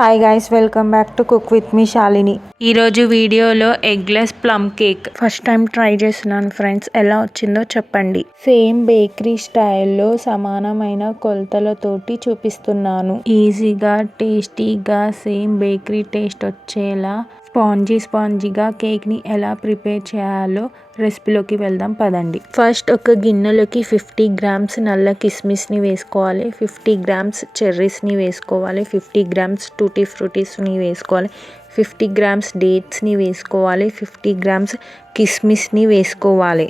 Hi guys, welcome back to cook with me Shalini. ఈరోజు వీడియోలో eggless plum cake first time try చేస్తున్నాను friends. ఎలా వచ్చిందో చెప్పండి. సేమ్ బేకరీ స్టైల్లో సమానమైన కొలతలతోటి చూపిస్తున్నాను. ఈజీగా టేస్టీగా సేమ్ బేకరీ టేస్ట్ వచ్చేలా స్పాంజీగా కేక్ని ఎలా ప్రిపేర్ చేయాలో రెసిపీలోకి వెళ్దాం పదండి. ఫస్ట్ ఒక గిన్నెలోకి 50 గ్రామ్స్ నల్ల కిస్మిస్ని వేసుకోవాలి, 50 గ్రామ్స్ చెర్రీస్ని వేసుకోవాలి, 50 గ్రామ్స్ టూటీ ఫ్రూటీస్ని వేసుకోవాలి, 50 గ్రామ్స్ డేట్స్ని వేసుకోవాలి, 50 గ్రామ్స్ కిస్మిస్ని వేసుకోవాలి.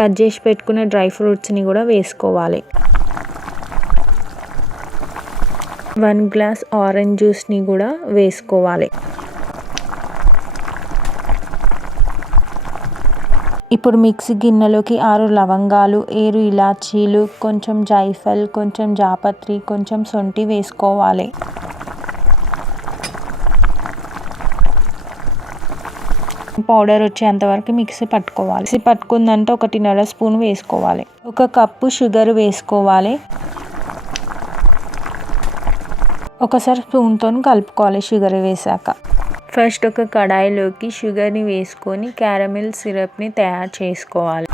కట్ చేసి పెట్టుకున్న డ్రై ఫ్రూట్స్ని కూడా వేసుకోవాలి. 1 గ్లాస్ ఆరెంజ్ జ్యూస్ని కూడా వేసుకోవాలి. ఇప్పుడు మిక్సీ గిన్నెలోకి 6 లవంగాలు, 7 ఇలాచీలు, కొంచెం జాయిఫల్, కొంచెం జాపత్రి, కొంచెం సొంటి వేసుకోవాలి. పౌడర్ వచ్చేంత వరకు మిక్సీ పట్టుకోవాలి. మిక్సీ పట్టుకుందంటే 1.5 స్పూన్ వేసుకోవాలి. 1 కప్పు షుగర్ వేసుకోవాలి. ఒకసారి స్పూన్తో కలుపుకోవాలి షుగర్ వేసాక. ఫస్ట్ ఒక కడాయిలోకి షుగర్ని వేసుకొని క్యారమిల్ సిరప్ని తయారు చేసుకోవాలి.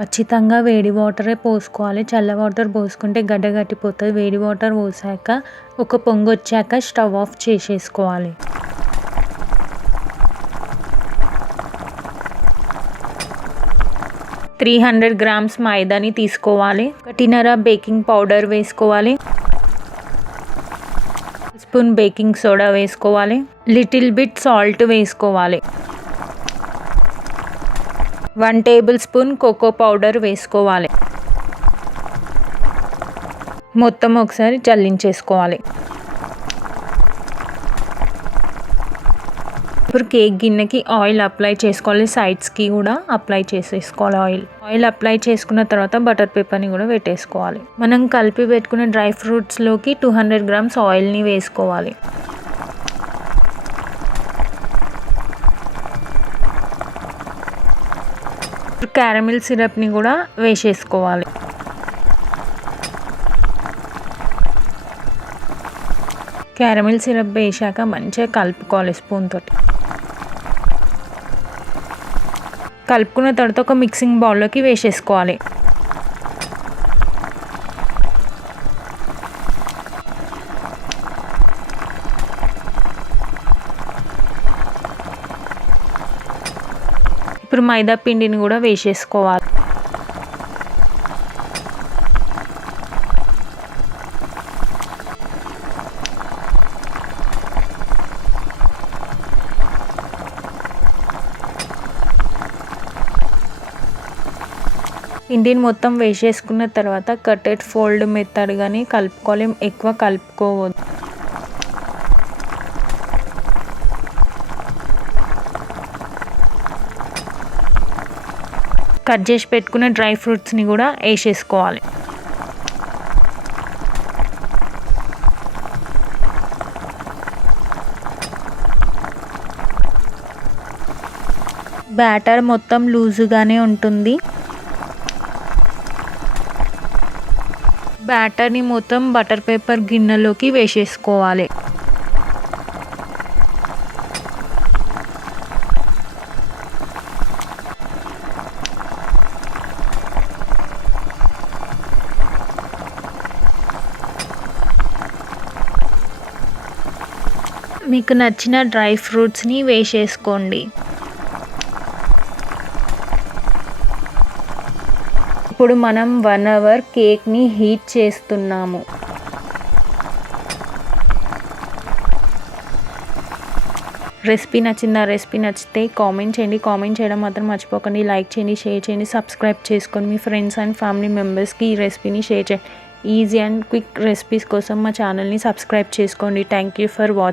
ఖచ్చితంగా వేడి వాటరే పోసుకోవాలి. చల్ల వాటర్ పోసుకుంటే గడ్డ కట్టిపోతుంది. వేడి వాటర్ పోసాక ఒక పొంగు వచ్చాక స్టవ్ ఆఫ్ చేసేసుకోవాలి. త్రీ 300 గ్రామ్స్ మైదాని తీసుకోవాలి. 1.5 బేకింగ్ పౌడర్ వేసుకోవాలి. స్పూన్ బేకింగ్ సోడా వేసుకోవాలి. లిటిల్ బిట్ సాల్ట్ వేసుకోవాలి. 1 టేబుల్ స్పూన్ కోకో పౌడర్ వేసుకోవాలి. మొత్తం ఒకసారి జల్లించేసుకోవాలి. ఇప్పుడు కేక్ గిన్నెకి ఆయిల్ అప్లై చేసుకోవాలి. సైడ్స్కి కూడా అప్లై చేసేసుకోవాలి. ఆయిల్ అప్లై చేసుకున్న తర్వాత బటర్ పేపర్ని కూడా పెట్టేసుకోవాలి. మనం కలిపి పెట్టుకున్న డ్రై ఫ్రూట్స్లోకి 200 గ్రామ్స్ ఆయిల్ని వేసుకోవాలి. క్యారమిల్ సిరప్ని కూడా వేసేసుకోవాలి. క్యారమిల్ సిరప్ వేసాక మంచిగా కలుపుకోవాలి స్పూన్ తోటి. కలుపుకున్న తర్వాత ఒక మిక్సింగ్ బౌల్లోకి వేసేసుకోవాలి. ఇప్పుడు మైదా పిండిని కూడా వేసేసుకోవాలి. పిండిని మొత్తం వేసేసుకున్న తర్వాత కటెడ్ ఫోల్డ్ మెథడ్ కానీ కలుపుకోవాలి. ఎక్కువ కలుపుకోవద్దు. కట్ చేసి పెట్టుకున్న డ్రై ఫ్రూట్స్ని కూడా వేసేసుకోవాలి. బ్యాటర్ మొత్తం లూజుగానే ఉంటుంది. బ్యాటర్ని మొత్తం బటర్ పేపర్ గిన్నెలోకి వేసేసుకోవాలి. మీకు నచ్చిన డ్రై ఫ్రూట్స్ని వేసేసుకోండి. ఇప్పుడు మనం 1 అవర్ కేక్ని హీట్ చేస్తున్నాము. రెసిపీ నచ్చిందా? రెసిపీ నచ్చితే కామెంట్ చేయండి. కామెంట్ చేయడం మాత్రం మర్చిపోకండి. లైక్ చేయండి, షేర్ చేయండి, సబ్స్క్రైబ్ చేసుకొని మీ ఫ్రెండ్స్ అండ్ ఫ్యామిలీ మెంబర్స్కి ఈ రెసిపీని షేర్ చేయండి. ఈజీ అండ్ క్విక్ రెసిపీస్ కోసం మా ఛానల్ని సబ్స్క్రైబ్ చేసుకోండి. Thank you for watching.